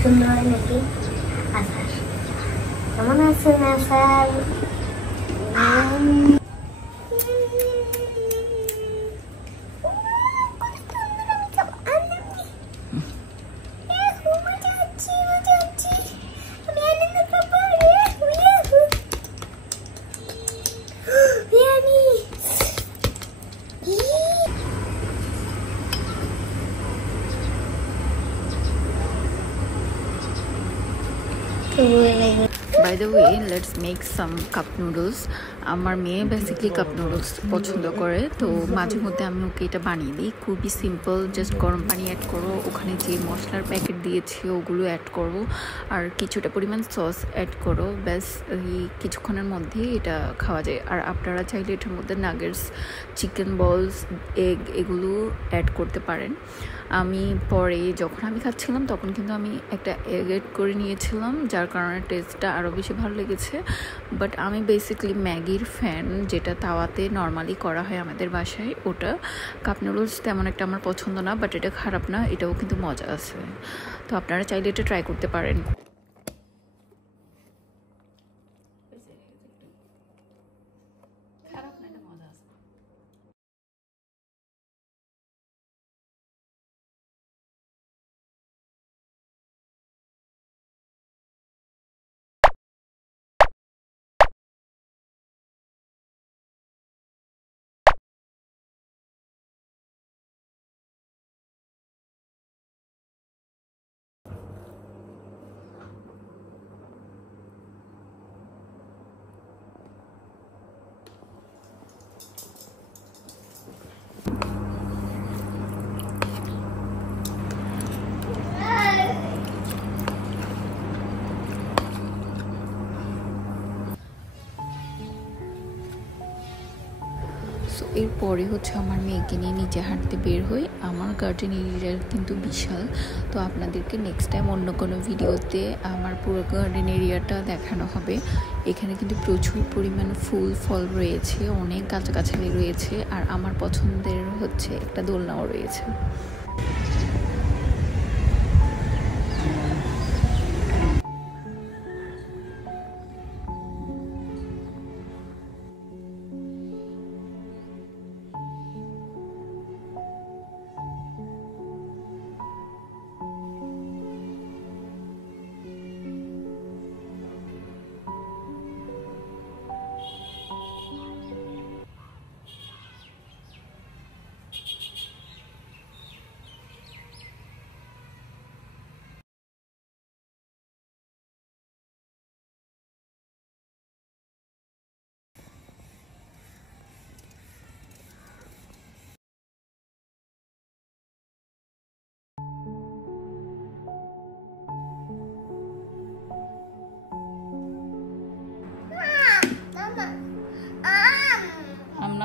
সুন্দর নাকি আসার কেমন আছেন আসার By the way, let's make some cup noodles. আমার মেয়ে বেসিক্যালি কাপ নুডলস পছন্দ করে, তো মাঝে মধ্যে আমি ওকে এটা বানিয়ে দিই। খুবই সিম্পল, জাস্ট গরম পানি অ্যাড করো, ওখানে যে মশলার প্যাকেট দিয়েছি ওগুলো অ্যাড করো, আর কিছুটা পরিমাণ সস অ্যাড করো, ব্যাস এই কিছুক্ষণের মধ্যেই এটা খাওয়া যায়। আর আপনারা চাইলে এটার মধ্যে নাগেটস, চিকেন বলস, এগ এগুলো অ্যাড করতে পারেন। আমি পরে যখন আমি খাচ্ছিলাম তখন কিন্তু আমি একটা এগ অ্যাড করে নিয়েছিলাম, যার কারণে টেস্টটা আরও বেশি ভালো লেগেছে। বাট আমি বেসিক্যালি ম্যাগির ফ্যান, যেটা তাওয়াতে নর্মালি করা হয় আমাদের বাসায়, ওটা। কাপ নুডলস তেমন একটা আমার পছন্দ না, বাট এটা খারাপ না, এটাও কিন্তু মজা আছে। তো আপনারা চাইলে এটা ট্রাই করতে পারেন। সো এরপরে হচ্ছে আমার মেয়েকে নিয়ে নিচে হাঁটতে বের হই। আমার গার্ডেন এরিয়া কিন্তু বিশাল, তো আপনাদেরকে নেক্সট টাইম অন্য কোনো ভিডিওতে আমার পুরো গার্ডেন এরিয়াটা দেখানো হবে। এখানে কিন্তু প্রচুর পরিমাণ ফুল ফল রয়েছে, অনেক গাছগাছালি রয়েছে, আর আমার পছন্দের হচ্ছে একটা দোলনাও রয়েছে।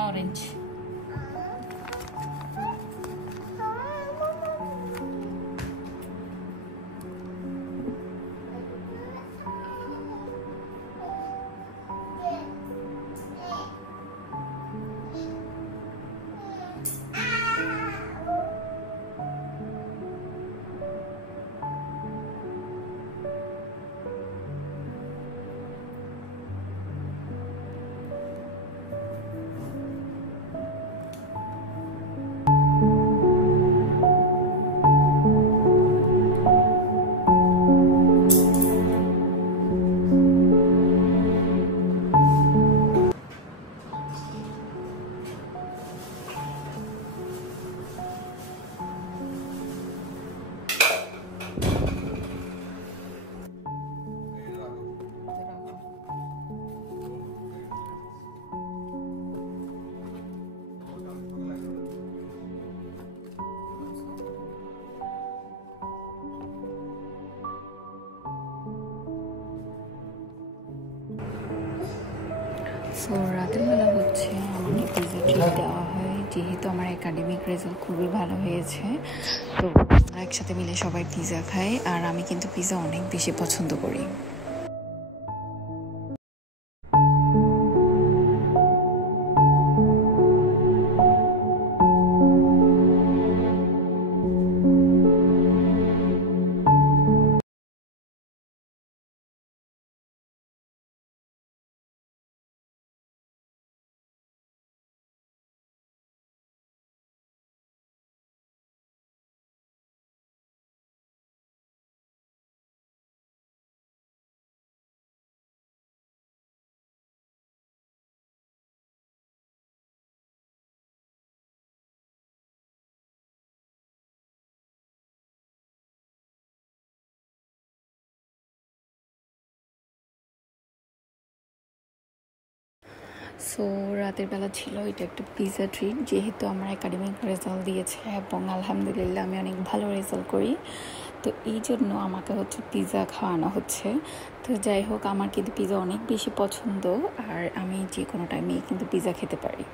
Orange. সো রাতের বেলা হচ্ছে আমাকে পিজা ট্রিট দেওয়া হয়, যেহেতু আমার একাডেমিক রেজাল্ট খুবই ভালো হয়েছে, তো আমরা একসাথে মিলে সবাই পিজা খাই। আর আমি কিন্তু পিজা অনেক বেশি পছন্দ করি। সো রাতের বেলা ছিল এটা একটা পিৎজা ট্রিট, যেহেতু আমার একাডেমিক রেজাল্ট দিয়েছে এবং আলহামদুলিল্লাহ আমি অনেক ভালো রেজাল্ট করি, তো এই জন্য আমাকে হচ্ছে পিৎজা খাওয়ানো হচ্ছে। তো যাই হোক, আমার কিন্তু পিৎজা অনেক বেশি পছন্দ, আর আমি যে কোনো টাইমেই কিন্তু পিৎজা খেতে পারি।